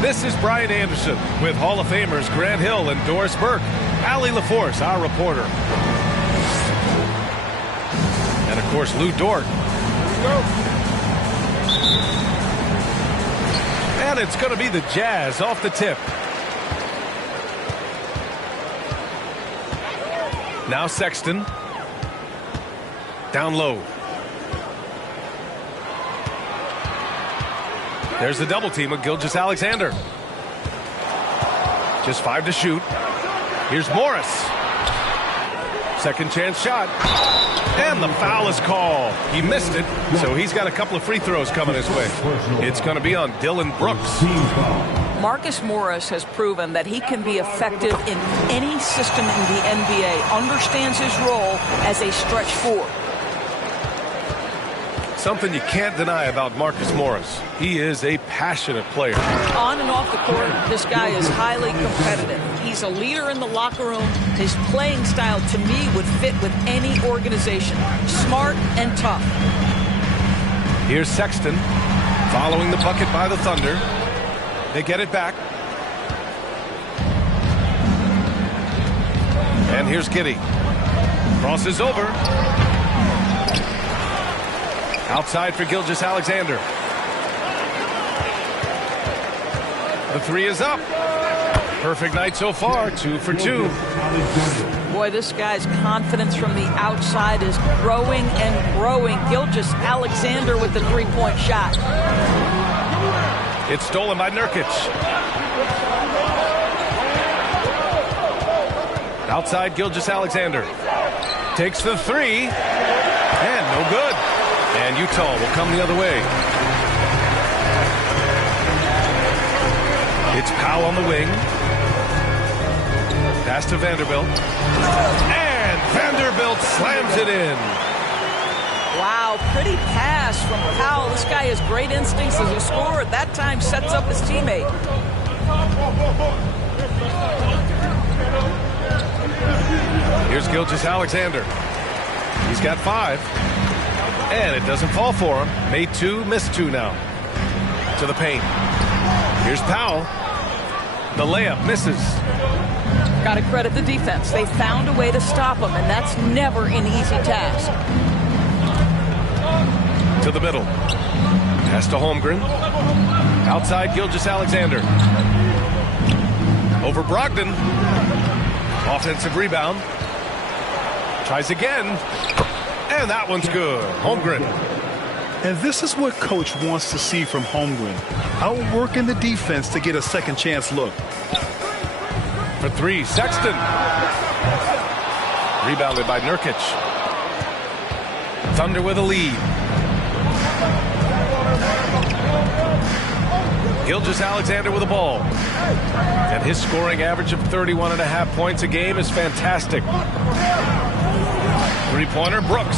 This is Brian Anderson with Hall of Famers Grant Hill and Doris Burke. Allie LaForce, our reporter. And of course, Lou Dort. And it's going to be the Jazz off the tip. Now Sexton. Down low. There's the double team with Gilgeous-Alexander. Just 5 to shoot. Here's Morris. Second chance shot. And the foul is called. He missed it, so he's got a couple of free throws coming his way. It's going to be on Dylan Brooks. Marcus Morris has proven that he can be effective in any system in the NBA, understands his role as a stretch four. Something you can't deny about Marcus Morris. He is a passionate player. On and off the court, this guy is highly competitive. He's a leader in the locker room. His playing style, to me, would fit with any organization. Smart and tough. Here's Sexton following the bucket by the Thunder. They get it back. And here's Giddey. Crosses over. Outside for Gilgeous-Alexander. The three is up. Perfect night so far, 2 for 2. Boy, this guy's confidence from the outside is growing and growing. Gilgeous-Alexander with the three-point shot. It's stolen by Nurkic. Outside Gilgeous-Alexander. Takes the three. And no good. And Utah will come the other way. It's Powell on the wing. Pass to Vanderbilt. And Vanderbilt slams it in. Wow, pretty pass from Powell. This guy has great instincts as a scorer. At that time, sets up his teammate. Here's Gilgeous-Alexander. He's got 5. And it doesn't fall for him. Made 2, missed 2 now. To the paint. Here's Powell. The layup misses. Got to credit the defense. They found a way to stop him, and that's never an easy task. To the middle. Pass to Holmgren. Outside Gilgeous-Alexander. Over Brogdon. Offensive rebound. Tries again. And that one's good. Holmgren. And this is what Coach wants to see from Holmgren. Outworking the defense to get a second chance look. For 3, Sexton. Rebounded by Nurkic. Thunder with a lead. Gilgeous-Alexander with the ball. And his scoring average of 31.5 points a game is fantastic. Three-pointer, Brooks.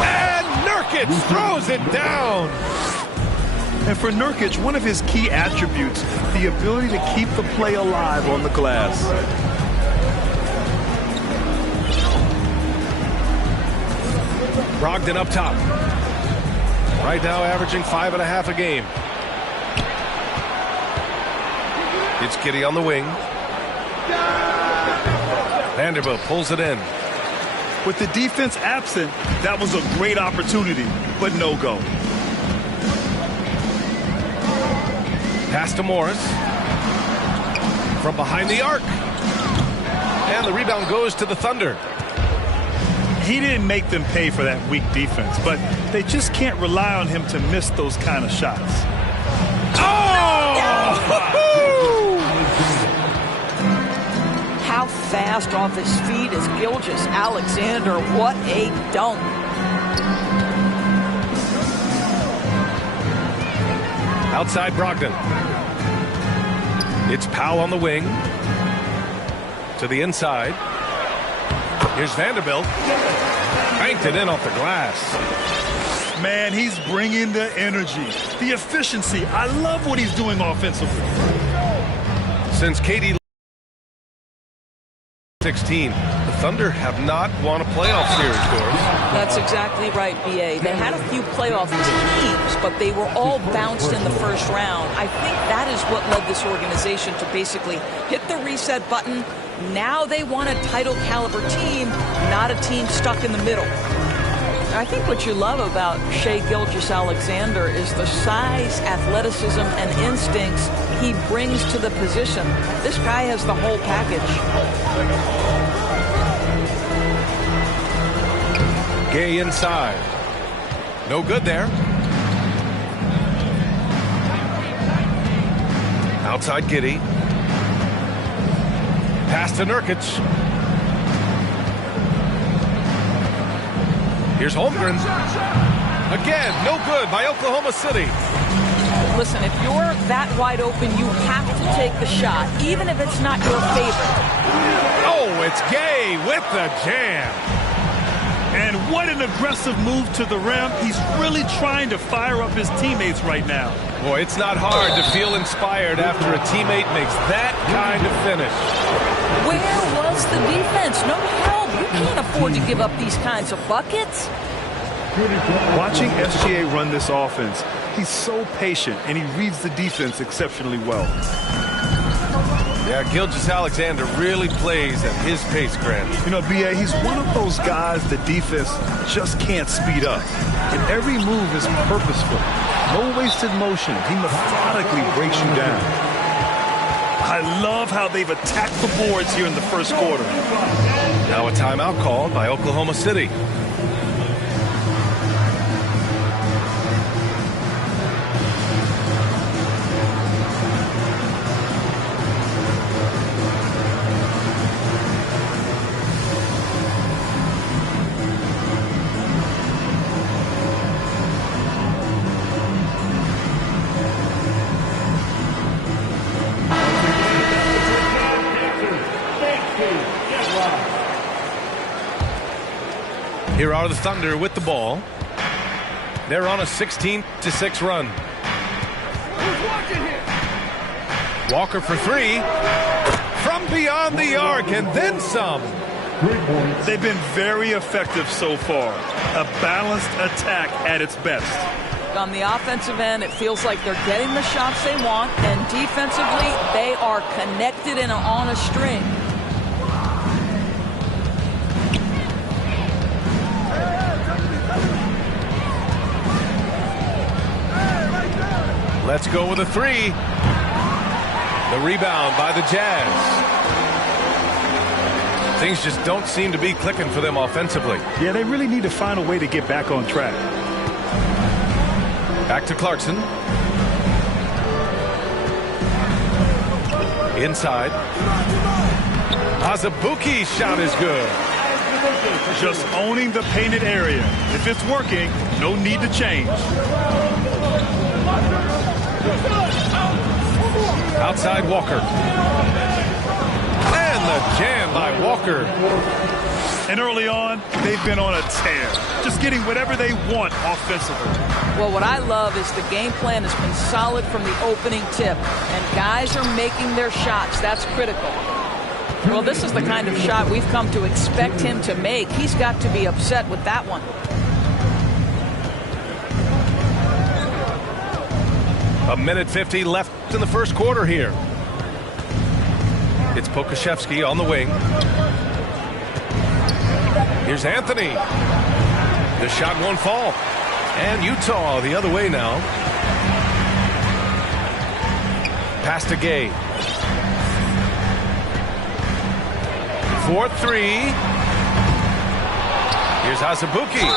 And Nurkic throws it down. And for Nurkic, one of his key attributes, the ability to keep the play alive on the glass. Brogdon up top. Right now averaging 5.5 a game. It's Giddey on the wing. Vanderbilt pulls it in. With the defense absent, that was a great opportunity, but no go. Pass to Morris. From behind the arc. And the rebound goes to the Thunder. He didn't make them pay for that weak defense, but they just can't rely on him to miss those kind of shots. Oh! How fast off his feet is Gilgeous-Alexander. What a dunk. Outside Brogdon. It's Powell on the wing. To the inside. Here's Vanderbilt. Banked it in off the glass. Man, he's bringing the energy, the efficiency. I love what he's doing offensively. Since KD 16, the Thunder have not won a playoff series, Doris. That's exactly right, B.A. They had a few playoff teams, but they were all bounced in the first round. I think that is what led this organization to basically hit the reset button. Now they want a title-caliber team, not a team stuck in the middle. I think what you love about Shai Gilgeous-Alexander is the size, athleticism, and instincts he brings to the position. This guy has the whole package. Gay inside. No good there. Outside Giddey. Pass to Nurkic. Here's Holmgren. Again, no good by Oklahoma City. Listen, if you're that wide open, you have to take the shot, even if it's not your favorite. Oh, it's Gay with the jam. And what an aggressive move to the rim. He's really trying to fire up his teammates right now. Boy, it's not hard to feel inspired after a teammate makes that kind of finish. Where was the defense? No help. You can't afford to give up these kinds of buckets. Watching SGA run this offense, he's so patient, and he reads the defense exceptionally well. Yeah, Gilgeous-Alexander really plays at his pace, Grant. You know, B.A., he's one of those guys the defense just can't speed up. And every move is purposeful. No wasted motion. He methodically breaks you down. I love how they've attacked the boards here in the first quarter. Now a timeout called by Oklahoma City. Here are the Thunder with the ball. They're on a 16-6 run. Walker for three. From beyond the arc and then some. They've been very effective so far. A balanced attack at its best. On the offensive end, it feels like they're getting the shots they want, and defensively, they are connected and on a string. Let's go with a three. The rebound by the Jazz. Things just don't seem to be clicking for them offensively. Yeah, they really need to find a way to get back on track. Back to Clarkson. Inside. Azubuike's shot is good. Just owning the painted area. If it's working, no need to change. Outside Walker. And the jam by Walker. And early on, they've been on a tear. Just getting whatever they want offensively. Well, what I love is the game plan has been solid from the opening tip. And guys are making their shots. That's critical. Well, this is the kind of shot we've come to expect him to make. He's got to be upset with that one. A minute 50 left in the first quarter here. It's Pokusevski on the wing. Here's Anthony. The shot won't fall. And Utah the other way now. Pass to Gay. 4-3. Here's Azubuike.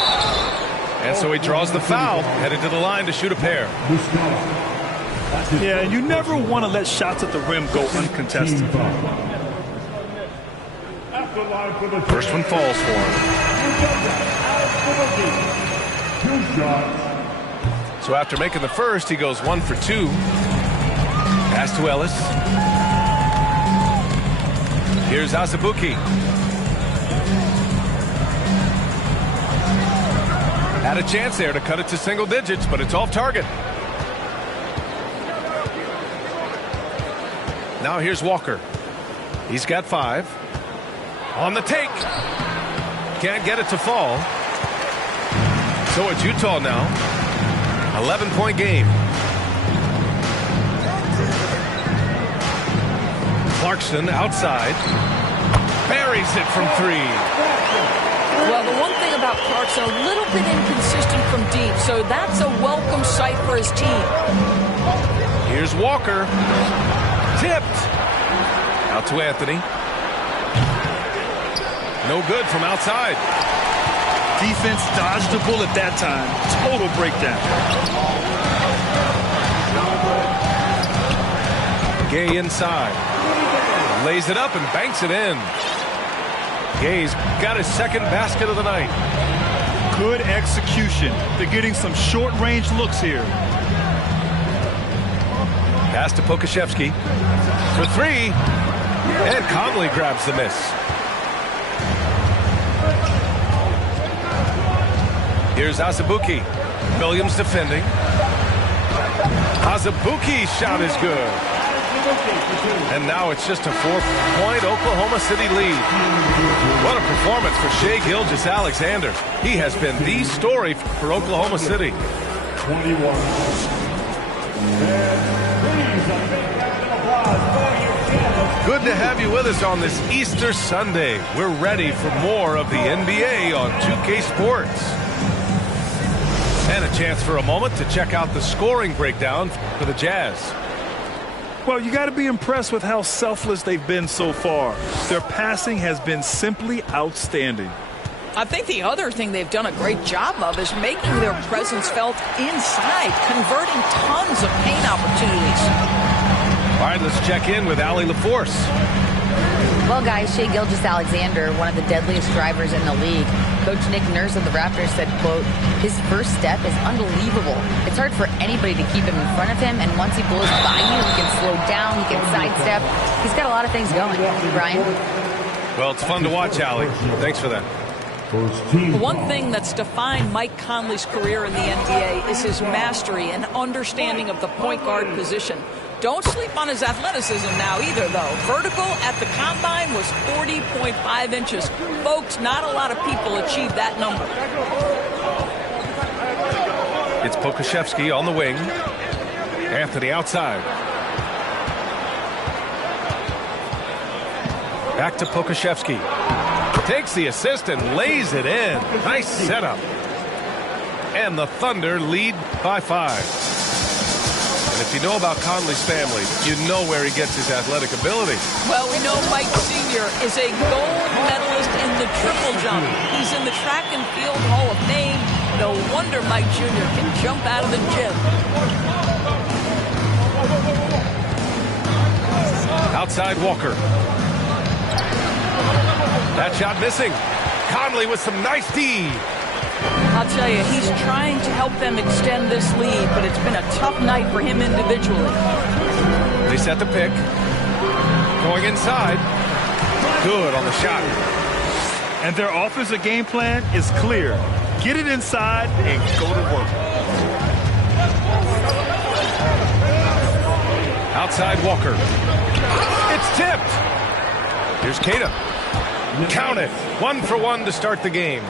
And so he draws the foul, headed to the line to shoot a pair. Yeah, and you never want to let shots at the rim go uncontested. First one falls for him. So after making the first, he goes 1 for 2. Pass to Ellis. Here's Azubuike. Had a chance there to cut it to single digits, but it's off target. Now here's Walker. He's got 5. On the take. Can't get it to fall. So it's Utah now. 11-point game. Clarkson outside. Buries it from 3. Well, the one thing about Clarkson, a little bit inconsistent from deep, so that's a welcome sight for his team. Here's Walker. Tipped. Out to Anthony. No good from outside. Defense dodged the bullet that time. Total breakdown. Gay inside. Lays it up and banks it in. Gay's got his second basket of the night. Good execution. They're getting some short-range looks here. Pass to Pokashevsky for 3. And Conley grabs the miss. Here's Azubuike. Williams defending. Azubuike's shot is good. And now it's just a 4-point Oklahoma City lead. What a performance for Shai Gilgeous-Alexander. He has been the story for Oklahoma City. 21. Good to have you with us on this Easter Sunday. We're ready for more of the NBA on 2K Sports. And a chance for a moment to check out the scoring breakdown for the Jazz. Well, you got to be impressed with how selfless they've been so far. Their passing has been simply outstanding. I think the other thing they've done a great job of is making their presence felt inside, converting tons of paint opportunities. All right, let's check in with Allie LaForce. Well, guys, Shai Gilgeous-Alexander, one of the deadliest drivers in the league. Coach Nick Nurse of the Raptors said, quote, his first step is unbelievable. It's hard for anybody to keep him in front of him, and once he blows by you, he can slow down, he can sidestep. He's got a lot of things going. Brian? Well, it's fun to watch, Allie. Thanks for that. The one thing that's defined Mike Conley's career in the NBA is his mastery and understanding of the point guard position. Don't sleep on his athleticism now either, though. Vertical at the combine was 40.5 inches. Folks, not a lot of people achieve that number. It's Pokashevsky on the wing. Anthony outside. Back to Pokashevsky. Takes the assist and lays it in. Nice setup. And the Thunder lead by 5. And if you know about Conley's family, you know where he gets his athletic ability. Well, we know Mike Sr. is a gold medalist in the triple jump. He's in the track and field Hall of Fame. No wonder Mike Jr. can jump out of the gym. Outside Walker. That shot missing. Conley with some nice D. I'll tell you, he's trying to help them extend this lead, but it's been a tough night for him individually. They set the pick. Going inside. Good on the shot. And their offensive game plan is clear. Get it inside and go to work. Outside Walker. It's tipped. Here's Keita. Count it. 1 for 1 to start the game.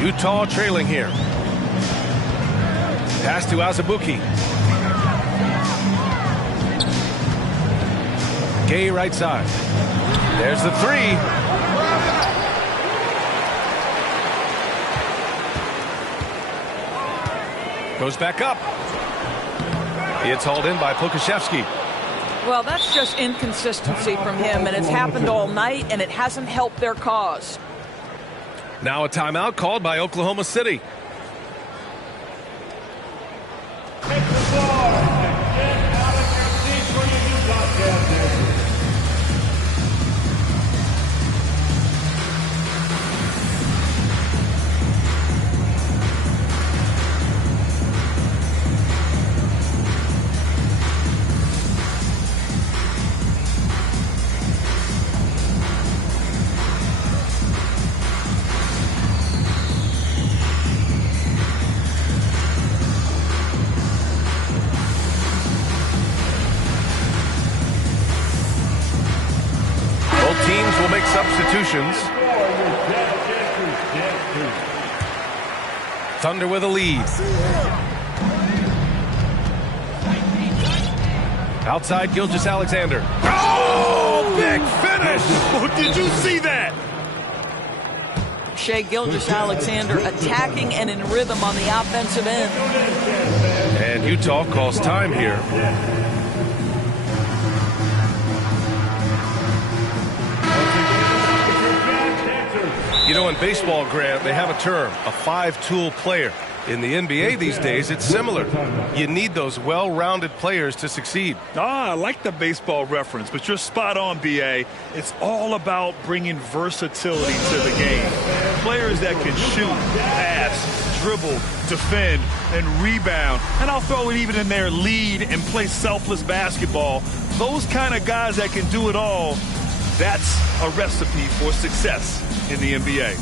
Utah trailing here. Pass to Azubuike. Gay right side. There's the 3. Goes back up. It's hauled in by Pokashevsky. Well, that's just inconsistency from him, and it's happened all night, and it hasn't helped their cause. Now a timeout called by Oklahoma City. Take the floor and get out of your seats for your Utah Jazz. will make substitutions. Thunder with a lead. Outside, Gilgeous-Alexander. Oh, big finish! Oh, did you see that? Shai Gilgeous-Alexander attacking and in rhythm on the offensive end. And Utah calls time here. You know, in baseball, Grant, they have a term, a five-tool player. In the NBA these days, it's similar. You need those well-rounded players to succeed. I like the baseball reference, but you're spot on, B.A. It's all about bringing versatility to the game. Players that can shoot, pass, dribble, defend, and rebound. And I'll throw it even in there, lead and play selfless basketball. Those kind of guys that can do it all, that's a recipe for success in the NBA.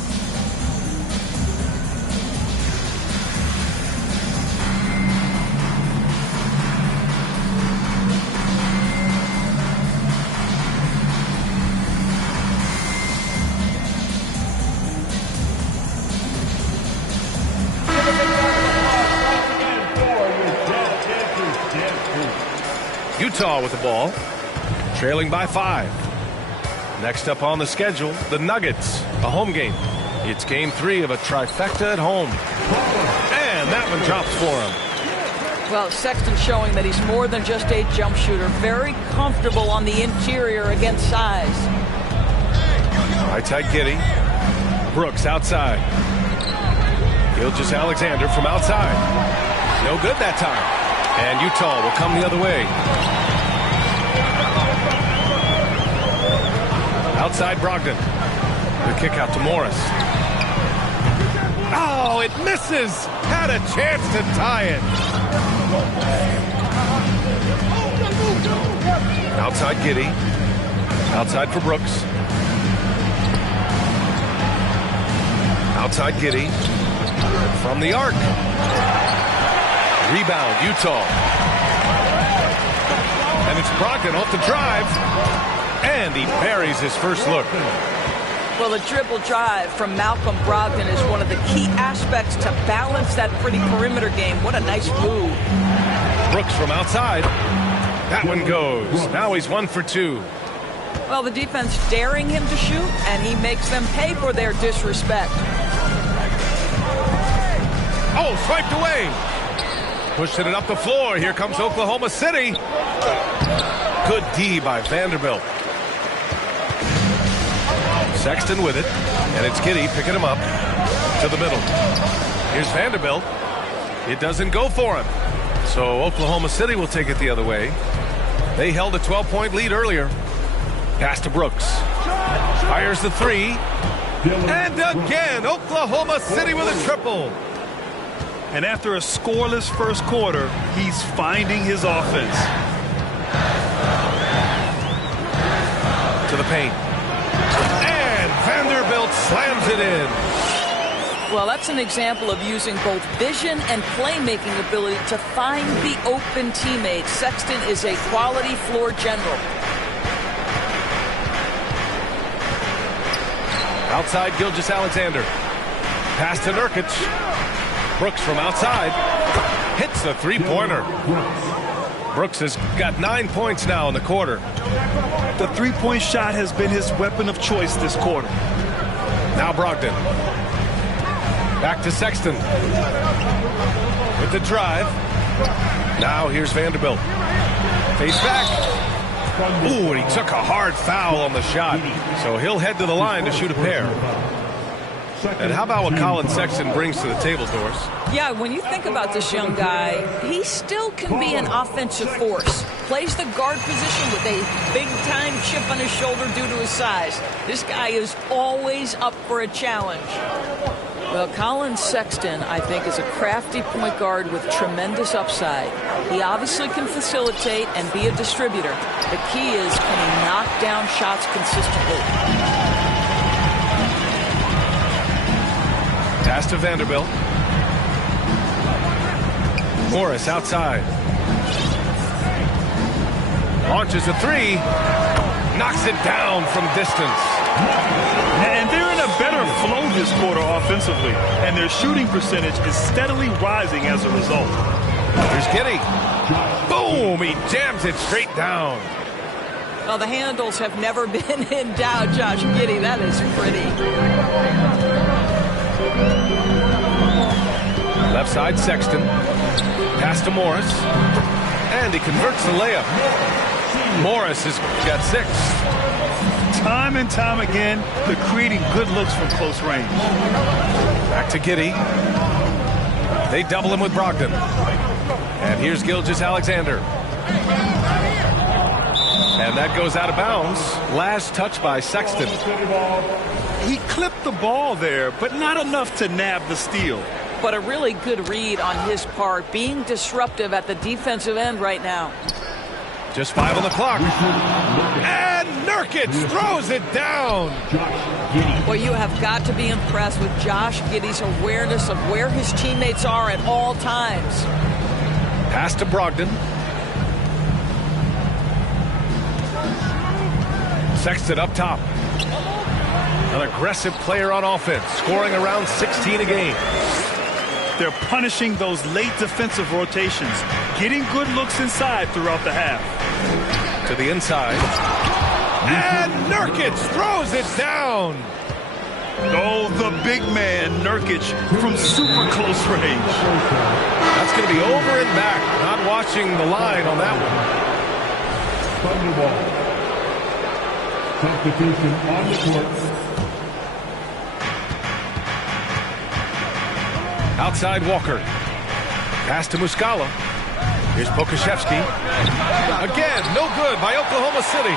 Utah with the ball, trailing by 5. Next up on the schedule, the Nuggets, a home game. It's game 3 of a trifecta at home. And that one drops for him. Well, Sexton showing that he's more than just a jump shooter. Very comfortable on the interior against size. Right side, Giddey. Brooks outside. Gilgeous-Alexander from outside. No good that time. And Utah will come the other way. Outside Brogdon. The kick out to Morris. Oh, it misses. Had a chance to tie it. Outside Giddey. Outside for Brooks. Outside Giddey. From the arc. Rebound, Utah. And it's Brogdon off the drive. And he buries his first look. Well, the dribble drive from Malcolm Brogdon is one of the key aspects to balance that pretty perimeter game. What a nice move. Brooks from outside. That one goes. Now he's 1 for 2. Well, the defense daring him to shoot, and he makes them pay for their disrespect. Oh, swiped away. Pushing it up the floor. Here comes Oklahoma City. Good D by Vanderbilt. Sexton with it. And it's Giddey picking him up to the middle. Here's Vanderbilt. It doesn't go for him. So Oklahoma City will take it the other way. They held a 12-point lead earlier. Pass to Brooks. Fires the 3. And again, Oklahoma City with a triple. And after a scoreless first quarter, he's finding his offense. To the paint. And Vanderbilt slams it in. Well, that's an example of using both vision and playmaking ability to find the open teammate. Sexton is a quality floor general. Outside, Gilgeous-Alexander. Pass to Nurkic. Brooks from outside. Hits the three-pointer. Brooks has got 9 points now in the quarter. The three-point shot has been his weapon of choice this quarter. Now Brogdon. Back to Sexton. With the drive. Now here's Vanderbilt. Face back. Ooh, and he took a hard foul on the shot. So he'll head to the line to shoot a pair. And how about what Colin Sexton brings to the table, Doris? Yeah, when you think about this young guy, he still can be an offensive force. Plays the guard position with a big-time chip on his shoulder due to his size. This guy is always up for a challenge. Well, Colin Sexton, I think, is a crafty point guard with tremendous upside. He obviously can facilitate and be a distributor. The key is, can he knock down shots consistently? Pass to Vanderbilt. Morris outside. Launches a 3. Knocks it down from distance. And they're in a better flow this quarter offensively, and their shooting percentage is steadily rising as a result. Here's Giddey. Boom! He jams it straight down. Well, the handles have never been in doubt, Josh Giddey. That is pretty. Left side, Sexton. Pass to Morris. And he converts the layup. Morris has got 6. Time and time again, they're creating good looks from close range. Back to Giddey. They double him with Brogdon. And here's Gilgeous-Alexander. And that goes out of bounds. Last touch by Sexton. He clipped the ball there, but not enough to nab the steal. But a really good read on his part, being disruptive at the defensive end right now. Just 5 on the clock. And Nurkic throws it down. Well, you have got to be impressed with Josh Giddey's awareness of where his teammates are at all times. Pass to Brogdon. Sexton up top. An aggressive player on offense, scoring around 16 a game. They're punishing those late defensive rotations, getting good looks inside throughout the half. To the inside. And Nurkic throws it down. Oh, the big man, Nurkic, from super close range. That's going to be over and back. Not watching the line on that one. Thunderball. Substitution on the court. Outside Walker. Pass to Muscala. Here's Pokashevsky. Again, no good by Oklahoma City.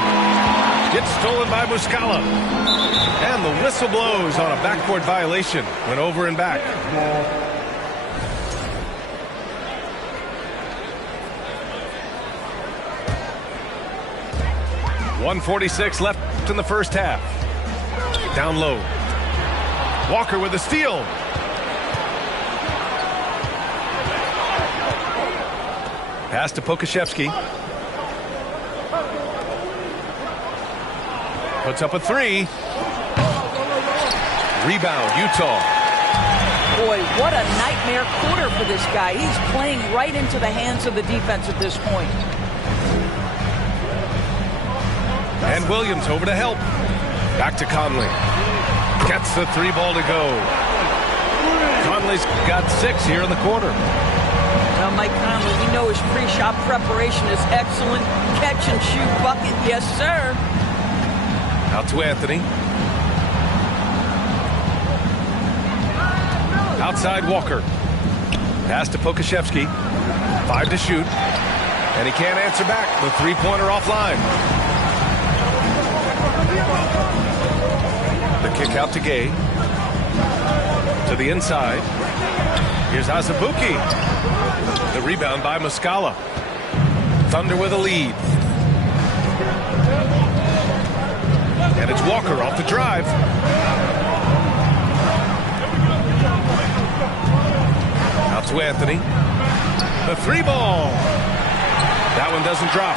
Gets stolen by Muscala. And the whistle blows on a backcourt violation. Went over and back. 1:46 left in the first half. Down low. Walker with a steal. Pass to Pokashevsky. Puts up a 3. Rebound, Utah. Boy, what a nightmare quarter for this guy. He's playing right into the hands of the defense at this point. And Williams over to help. Back to Conley. Gets the 3 ball to go. Conley's got 6 here in the quarter. Well, Mike Conley, we know his pre-shot preparation is excellent. Catch and shoot bucket, yes, sir. Out to Anthony. Outside Walker. Pass to Pokashevsky. 5 to shoot. And he can't answer back. The 3-pointer offline. The kick out to Gay. To the inside. Here's Azubuike. The rebound by Muscala. Thunder with a lead. And it's Walker off the drive. Out to Anthony. The 3 ball. That one doesn't drop.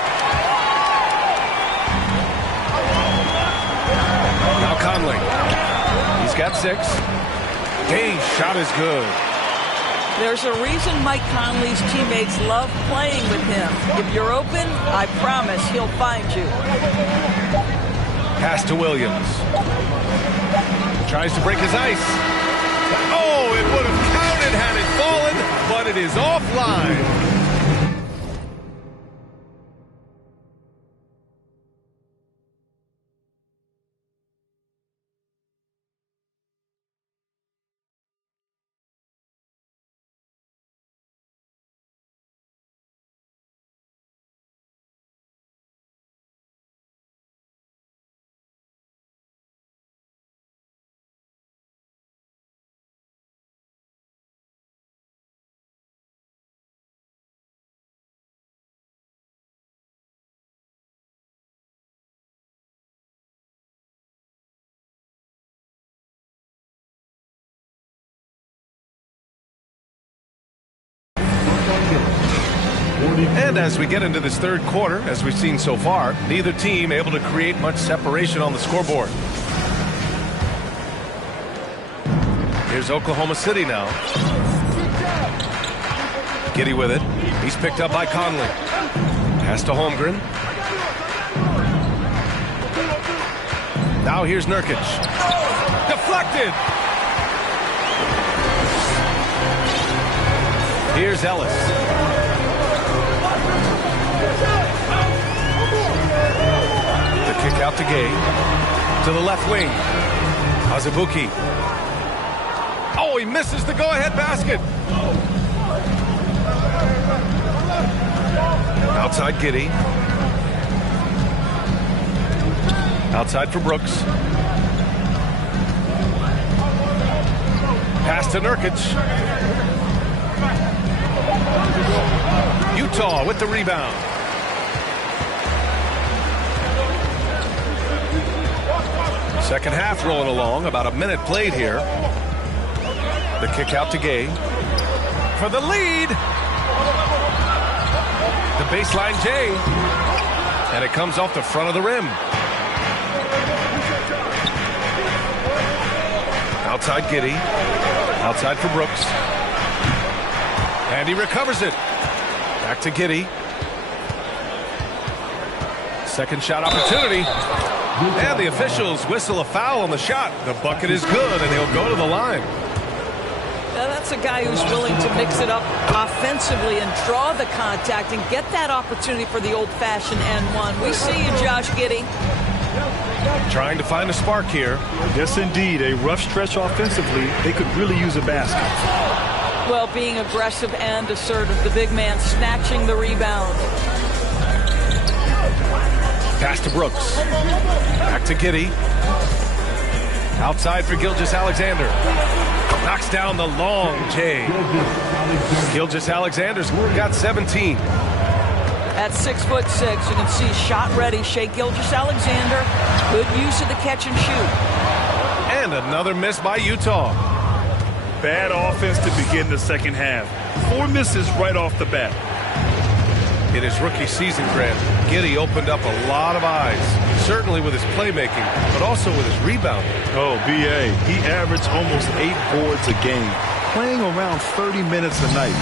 Now Conley. He's got 6. Gay's shot is good. There's a reason Mike Conley's teammates love playing with him. If you're open, I promise he'll find you. Pass to Williams. Tries to break his ice. Oh, it would have counted had it fallen, but it is offline. And as we get into this third quarter, as we've seen so far, neither team able to create much separation on the scoreboard. Here's Oklahoma City now. Giddey with it. He's picked up by Conley. Pass to Holmgren. Now here's Nurkic. Deflected. Here's Ellis. The kick out to Gay. To the left wing. Azubuike. Oh, he misses the go-ahead basket. Outside Giddey. Outside for Brooks. Pass to Nurkic. Utah with the rebound. Second half rolling along. About a minute played here. The kick out to Gay. For the lead. The baseline J. And it comes off the front of the rim. Outside Giddey. Outside for Brooks. And he recovers it. Back to Giddey. Second shot opportunity. And the officials whistle a foul on the shot. The bucket is good, and he'll go to the line. Now that's a guy who's willing to mix it up offensively and draw the contact and get that opportunity for the old-fashioned N1. We see you, Josh Giddey. Trying to find a spark here. Yes, indeed. A rough stretch offensively. They could really use a basket. Well, being aggressive and assertive. The big man snatching the rebound. Pass to Brooks. Back to Giddey. Outside for Gilgeous-Alexander. Knocks down the long J. Gilgeous-Alexander's got 17. At 6'6", you can see shot ready. Shai Gilgeous-Alexander. Good use of the catch and shoot. And another miss by Utah. Bad offense to begin the second half. 4 misses right off the bat. In his rookie season, Grant, Giddey opened up a lot of eyes, certainly with his playmaking, but also with his rebounding. Oh, B.A., he averaged almost 8 boards a game, playing around 30 minutes a night.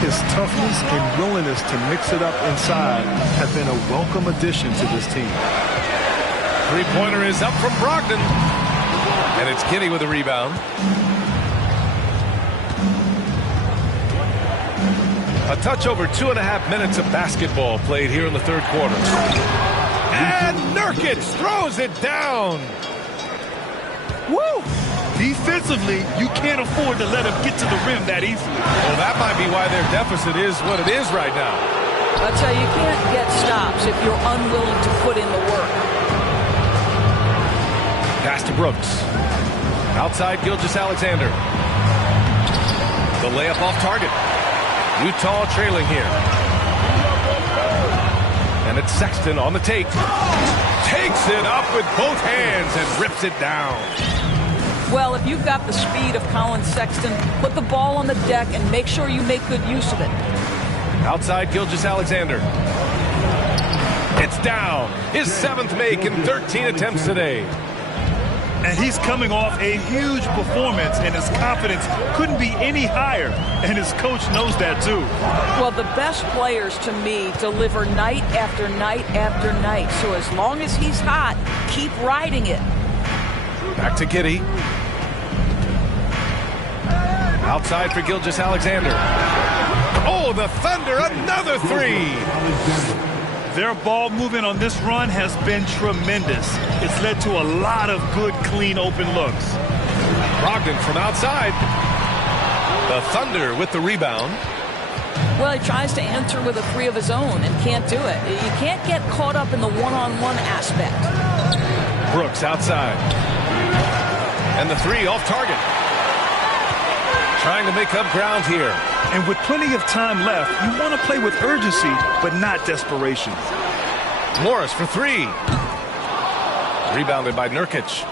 His toughness and willingness to mix it up inside have been a welcome addition to this team. Three-pointer is up from Brogdon, and it's Giddey with a rebound. A touch over 2.5 minutes of basketball played here in the third quarter. And Nurkic throws it down. Woo! Defensively, you can't afford to let him get to the rim that easily. Well, that might be why their deficit is what it is right now. That's how you can't get stops if you're unwilling to put in the work. Pass to Brooks. Outside Gilgeous-Alexander. The layup off target. Utah trailing here. And it's Sexton on the take. Takes it up with both hands and rips it down. Well, if you've got the speed of Colin Sexton, put the ball on the deck and make sure you make good use of it. Outside Gilgeous-Alexander. It's down. His 7th make in 13 attempts today. And he's coming off a huge performance, and his confidence couldn't be any higher. And his coach knows that, too. Well, the best players, to me, deliver night after night after night. So as long as he's hot, keep riding it. Back to Giddey. Outside for Gilgeous-Alexander. Oh, the Thunder, another three. Their ball movement on this run has been tremendous. It's led to a lot of good, clean, open looks. Brogdon from outside. The Thunder with the rebound. Well, he tries to enter with a three of his own and can't do it. You can't get caught up in the one-on-one aspect. Brooks outside. And the three off target. Trying to make up ground here. And with plenty of time left, you want to play with urgency, but not desperation. Morris for three. Rebounded by Nurkic.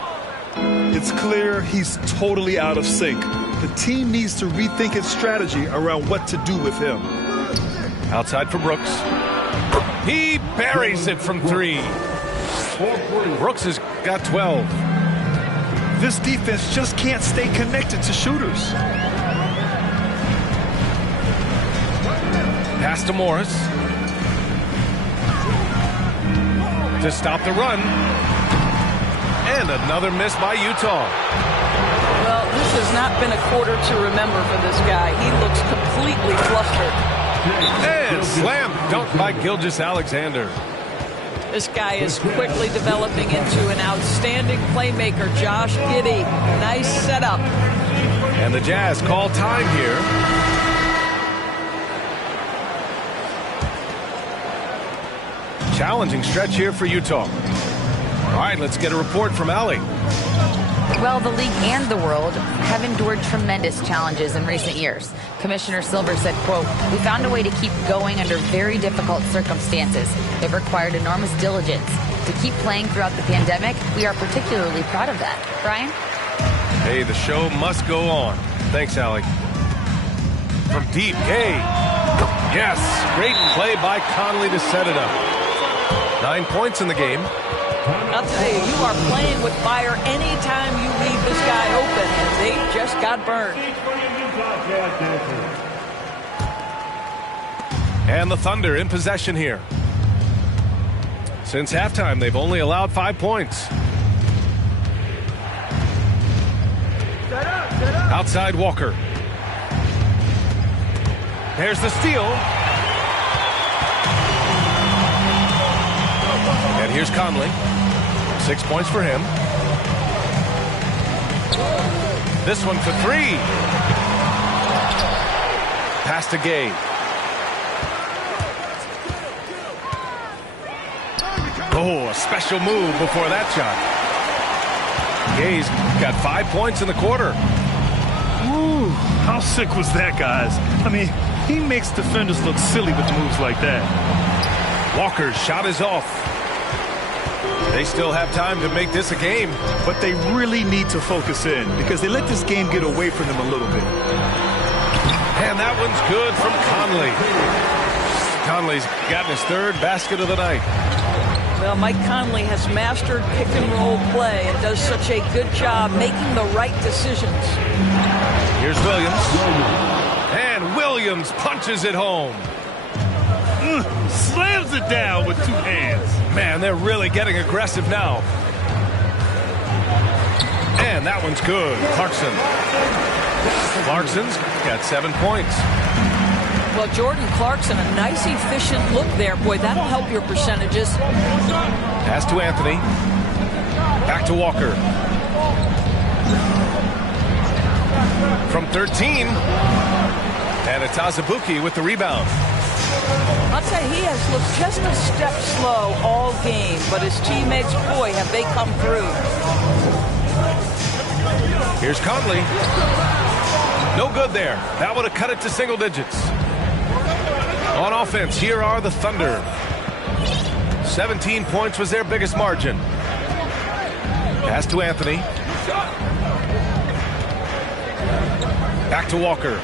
It's clear he's totally out of sync. The team needs to rethink its strategy around what to do with him. Outside for Brooks. He buries it from three. Brooks has got 12. This defense just can't stay connected to shooters. Pass to Morris. To stop the run. And another miss by Utah. Well, this has not been a quarter to remember for this guy. He looks completely flustered. And slam dunk by Gilgeous-Alexander. This guy is quickly developing into an outstanding playmaker, Josh Giddey. Nice setup. And the Jazz call time here. Challenging stretch here for Utah. All right, let's get a report from Allie. Well, the league and the world have endured tremendous challenges in recent years. Commissioner Silver said, quote, "We found a way to keep going under very difficult circumstances. It required enormous diligence. To keep playing throughout the pandemic, we are particularly proud of that." Brian? Hey, the show must go on. Thanks, Allie. From deep, Gay. Yes, great play by Conley to set it up. 9 points in the game. I'll tell you, you are playing with fire anytime you leave this guy open, and they just got burned. And the Thunder in possession here. Since halftime, they've only allowed 5 points. Outside Walker. There's the steal. And here's Conley. 6 points for him. This one for 3. Pass to Gay. Oh, a special move before that shot. Gay's got 5 points in the quarter. Ooh, how sick was that, guys? I mean, he makes defenders look silly with moves like that. Walker's shot is off. They still have time to make this a game. But they really need to focus in because they let this game get away from them a little bit. And that one's good from Conley. Conley's gotten his 3rd basket of the night. Well, Mike Conley has mastered pick-and-roll play and does such a good job making the right decisions. Here's Williams. And Williams punches it home. Slams it down with 2 hands. Man, they're really getting aggressive now. And that one's good. Clarkson. Clarkson's got 7 points. Well, Jordan Clarkson, a nice, efficient look there. Boy, that'll help your percentages. Pass to Anthony. Back to Walker. From 13. And it's Azubuike with the rebound. I'll say he has looked just a step slow all game, but his teammates, boy, have they come through. Here's Conley. No good there. That would have cut it to single digits. On offense, here are the Thunder. 17 points was their biggest margin. Pass to Anthony. Back to Walker.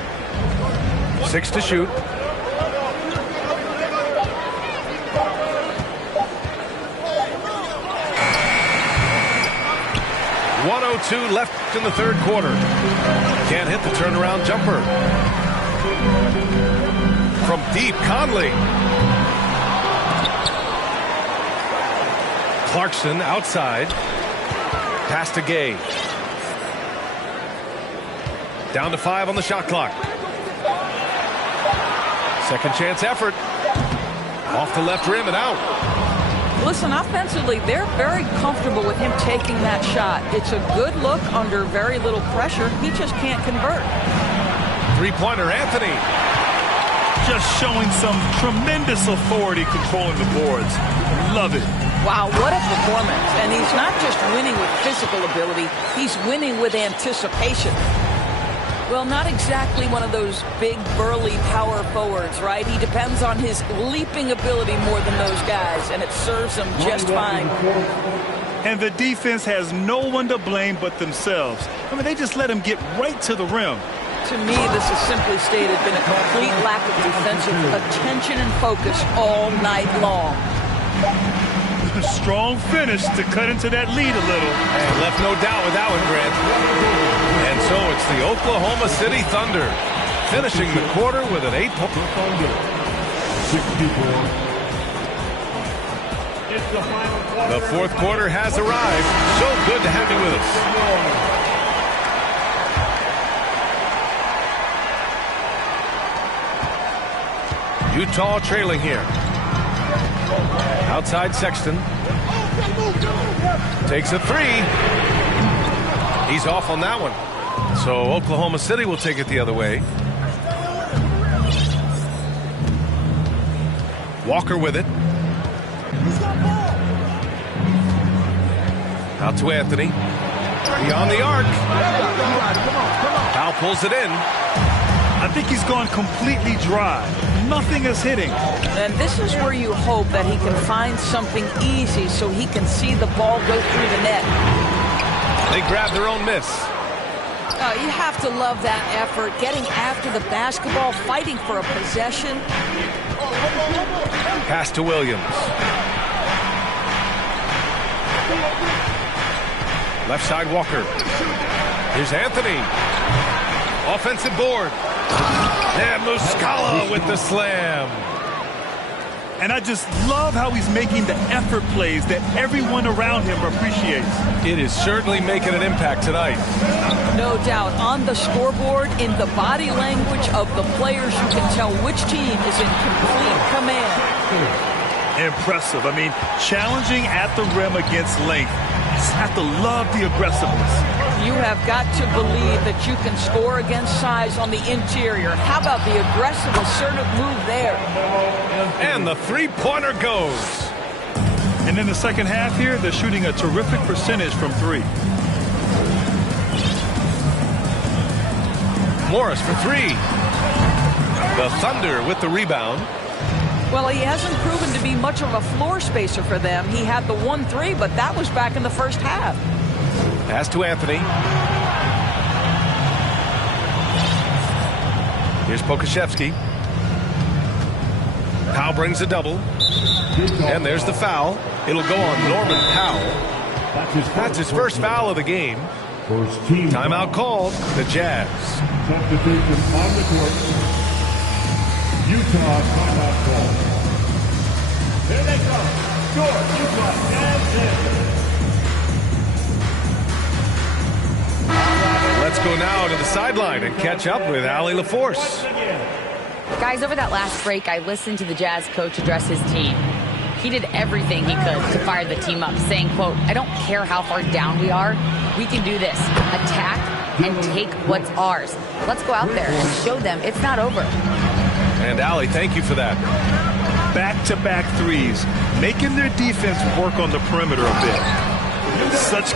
6 to shoot. .102 left in the 3rd quarter. Can't hit the turnaround jumper. From deep, Conley. Clarkson outside. Pass to Gay. Down to 5 on the shot clock. Second chance effort. Off the left rim and out. Listen, offensively, they're very comfortable with him taking that shot. It's a good look under very little pressure. He just can't convert. 3-pointer, Anthony. Just showing some tremendous authority controlling the boards. Love it. Wow, what a performance. And he's not just winning with physical ability, he's winning with anticipation. Well, not exactly one of those big, burly power forwards, right? He depends on his leaping ability more than those guys, and it serves him just fine. And the defense has no one to blame but themselves. I mean, they just let him get right to the rim. To me, this has simply stated been a complete lack of defensive attention and focus all night long. strong finish to cut into that lead a little. And left no doubt with that one, Grant. And so it's the Oklahoma City Thunder finishing the quarter with an 8-point. 64. The fourth quarter has arrived. So good to have you with us. Utah trailing here. Outside Sexton. Takes a three. He's off on that one. So Oklahoma City will take it the other way. Walker with it. Out to Anthony. Beyond the arc. Powell pulls it in. I think he's gone completely dry. Nothing is hitting. And this is where you hope that he can find something easy so he can see the ball go through the net. They grab their own miss. You have to love that effort, getting after the basketball, fighting for a possession. Pass to Williams. Left side Walker. Here's Anthony. Offensive board. And Muscala with the slam. And I just love how he's making the effort plays that everyone around him appreciates. It is certainly making an impact tonight. No doubt. On the scoreboard, in the body language of the players, you can tell which team is in complete command. Impressive. I mean, challenging at the rim against length. You just have to love the aggressiveness. You have got to believe that you can score against size on the interior. How about the aggressive, assertive move there? And the three-pointer goes. And in the second half here, they're shooting a terrific percentage from three. Morris for three. The Thunder with the rebound. Well, he hasn't proven to be much of a floor spacer for them. He had the 1-3, but that was back in the first half. Pass to Anthony. Here's Pokashevsky. Powell brings a double. And there's the foul. It'll go on Norman Powell. That's his first foul of the game. Timeout called. The Jazz. Substitution on the court. Utah timeout call. Here they come. Short Utah Jazz. Let's go now to the sideline and catch up with Allie LaForce. Guys, over that last break, I listened to the Jazz coach address his team. He did everything he could to fire the team up, saying, quote, "I don't care how far down we are. We can do this. Attack and take what's ours. Let's go out there and show them it's not over." And Allie, thank you for that. Back-to-back threes, making their defense work on the perimeter a bit. Such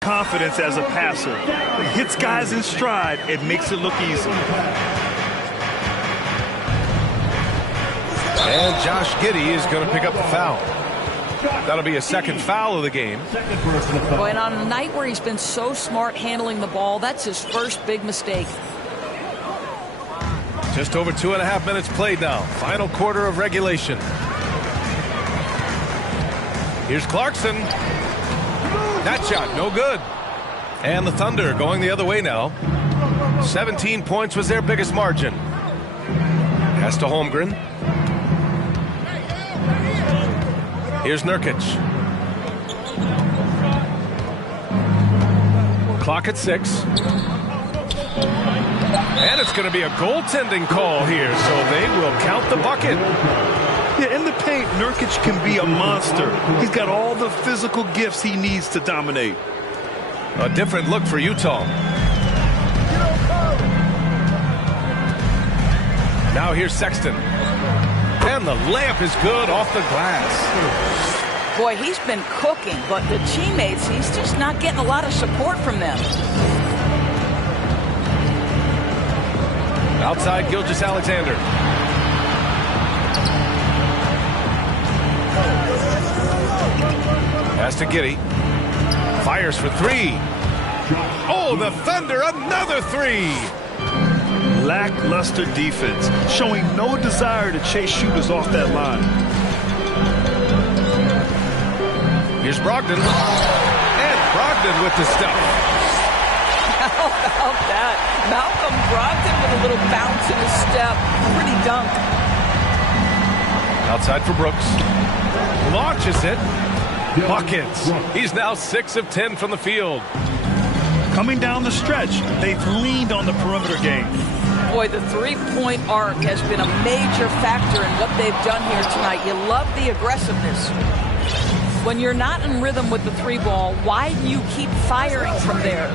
confidence as a passer. He hits guys in stride. It makes it look easy. And Josh Giddey is going to pick up the foul. That'll be a second foul of the game. Boy, and on a night where he's been so smart handling the ball, that's his first big mistake. Just over 2.5 minutes played now. Final quarter of regulation. Here's Clarkson. That shot, no good. And the Thunder going the other way now. 17 points was their biggest margin. Pass to Holmgren. Here's Nurkic. Clock at 6. And it's going to be a goaltending call here, so they will count the bucket. Yeah, in the paint, Nurkic can be a monster. He's got all the physical gifts he needs to dominate. A different look for Utah. Now here's Sexton. And the layup is good off the glass. Boy, he's been cooking, but the teammates, he's just not getting a lot of support from them. Outside, Gilgeous-Alexander. Pass to Giddey. Fires for 3. Oh, the Thunder, another 3. Lackluster defense, showing no desire to chase shooters off that line. Here's Brogdon. And Brogdon with the stuff. How about that? Malcolm Brogdon with a little bounce in his step. Pretty dunk. Outside for Brooks. Launches it. Buckets. He's now 6 of 10 from the field. Coming down the stretch, they've leaned on the perimeter game. Boy, the three-point arc has been a major factor in what they've done here tonight. You love the aggressiveness. When you're not in rhythm with the 3-ball, why do you keep firing from there?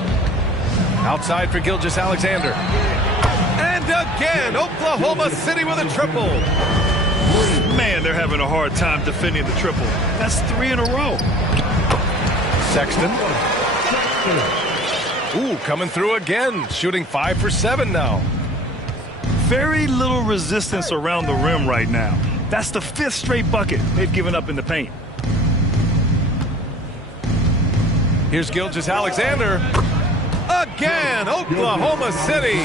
Outside for Gilgeous-Alexander. And again, Oklahoma City with a triple. Man, they're having a hard time defending the triple. That's 3 in a row. Sexton. Ooh, coming through again. Shooting 5 for 7 now. Very little resistance around the rim right now. That's the 5th straight bucket they've given up in the paint. Here's Gilgeous-Alexander. Again, Oklahoma City.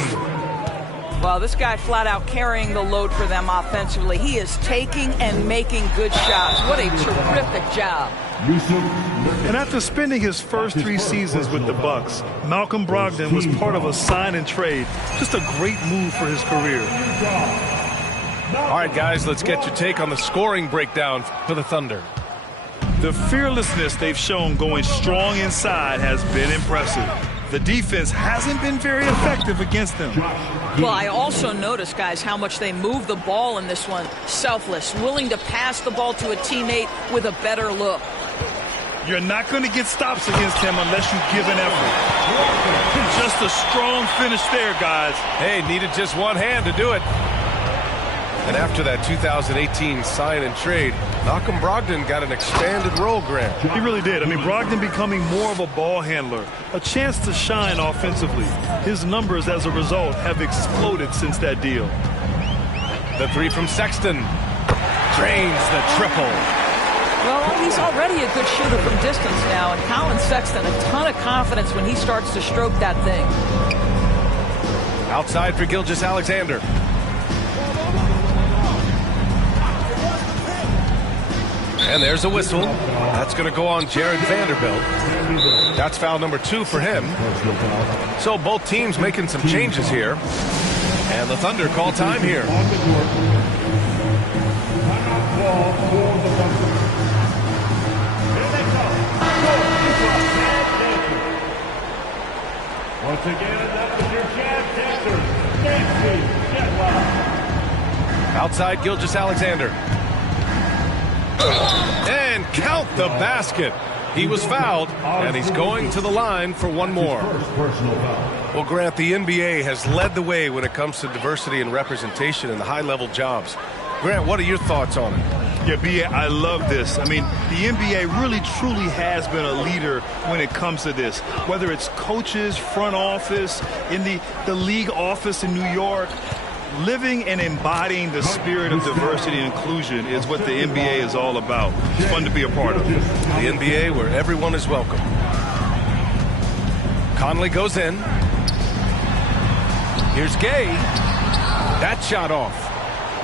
Well, this guy flat out carrying the load for them offensively. He is taking and making good shots. What a terrific job. And after spending his first 3 seasons with the Bucks, Malcolm Brogdon was part of a sign and trade. Just a great move for his career. All right, guys, let's get your take on the scoring breakdown for the Thunder. The fearlessness they've shown going strong inside has been impressive. The defense hasn't been very effective against them. Well, I also noticed, guys, how much they move the ball in this one. Selfless, willing to pass the ball to a teammate with a better look. You're not going to get stops against him unless you give an effort. Just a strong finish there, guys. Hey, needed just one hand to do it. And after that 2018 sign and trade, Malcolm Brogdon got an expanded role, Grant. He really did. I mean, Brogdon becoming more of a ball handler, a chance to shine offensively. His numbers as a result have exploded since that deal. The 3 from Sexton. Drains the triple. Well, he's already a good shooter from distance now, and Colin Sexton, a ton of confidence when he starts to stroke that thing. Outside for Gilgeous-Alexander. And there's a whistle. That's going to go on Jared Vanderbilt. That's foul number 2 for him. So both teams making some changes here. And the Thunder call time here. Once again, that was your chance answer. Nancy Jetlock. Outside Gilgeous-Alexander. And count the basket. He was fouled, and he's going to the line for one more. Well, Grant, the NBA has led the way when it comes to diversity and representation in the high-level jobs. Grant, what are your thoughts on it? Yeah, B.A., I love this. I mean, the NBA really, truly has been a leader when it comes to this. Whether it's coaches, front office, in the league office in New York, living and embodying the spirit of diversity and inclusion is what the NBA is all about. It's fun to be a part of. The NBA where everyone is welcome. Conley goes in. Here's Gay. That shot off.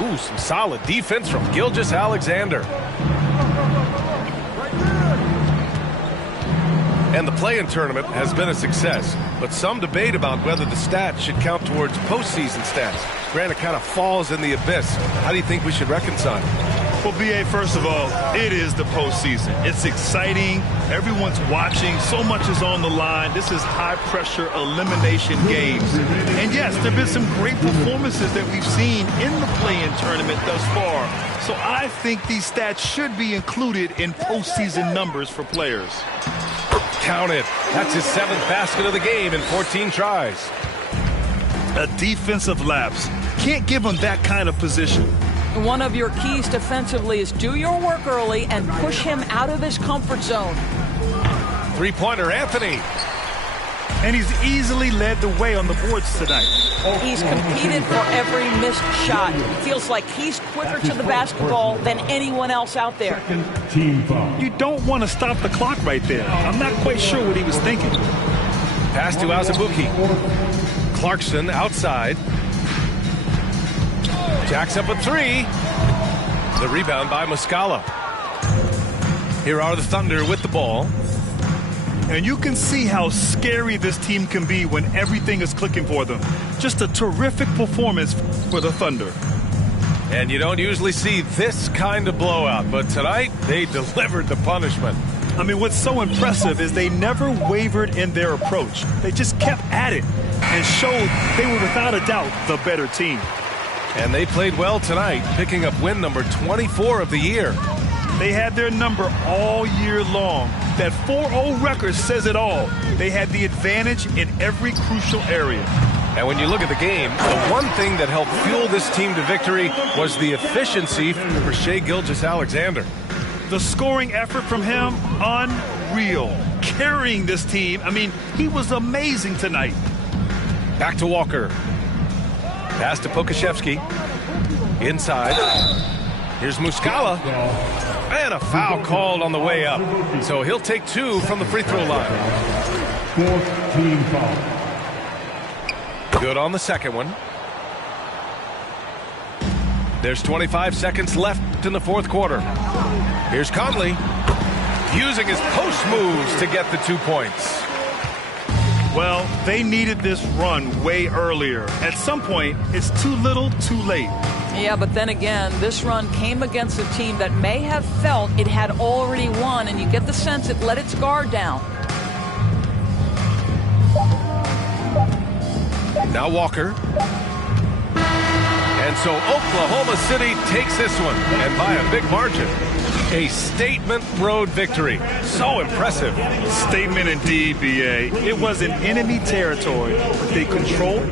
Ooh, some solid defense from Gilgeous-Alexander. And the play-in tournament has been a success, but some debate about whether the stats should count towards postseason stats. Grant, it kind of falls in the abyss. How do you think we should reconcile? Well, B.A., first of all, it is the postseason. It's exciting. Everyone's watching. So much is on the line. This is high-pressure elimination games. And, yes, there have been some great performances that we've seen in the play-in tournament thus far. So I think these stats should be included in postseason numbers for players. Count it. That's his 7th basket of the game in 14 tries. A defensive lapse. Can't give him that kind of position. One of your keys defensively is do your work early and push him out of his comfort zone. Three-pointer, Anthony. And he's easily led the way on the boards tonight. He's competed for every missed shot. It feels like he's quicker to the basketball than anyone else out there. Team foul. You don't want to stop the clock right there. I'm not quite sure what he was thinking. Pass to Azubuike. Clarkson outside. Jacks up a three. The rebound by Muscala. Here are the Thunder with the ball. And you can see how scary this team can be when everything is clicking for them. Just a terrific performance for the Thunder. And you don't usually see this kind of blowout, but tonight they delivered the punishment. I mean, what's so impressive is they never wavered in their approach. They just kept at it and showed they were without a doubt the better team. And they played well tonight, picking up win number 24 of the year. They had their number all year long. That 4-0 record says it all. They had the advantage in every crucial area. And when you look at the game, the one thing that helped fuel this team to victory was the efficiency for Shai Gilgeous-Alexander. The scoring effort from him, unreal. Carrying this team, I mean, he was amazing tonight. Back to Walker. Pass to Pokashevsky. Inside. Here's Muscala. And a foul called on the way up. So he'll take 2 from the free throw line. 4th team foul. Good on the second one. There's 25 seconds left in the 4th quarter. Here's Conley. Using his post moves to get the 2 points. Well, they needed this run way earlier. At some point, it's too little, too late. Yeah, but then again, this run came against a team that may have felt it had already won, and you get the sense it let its guard down. Now Walker. And so Oklahoma City takes this one, and by a big margin. A statement road victory. So impressive. Statement indeed, B.A. It was in enemy territory, but they controlled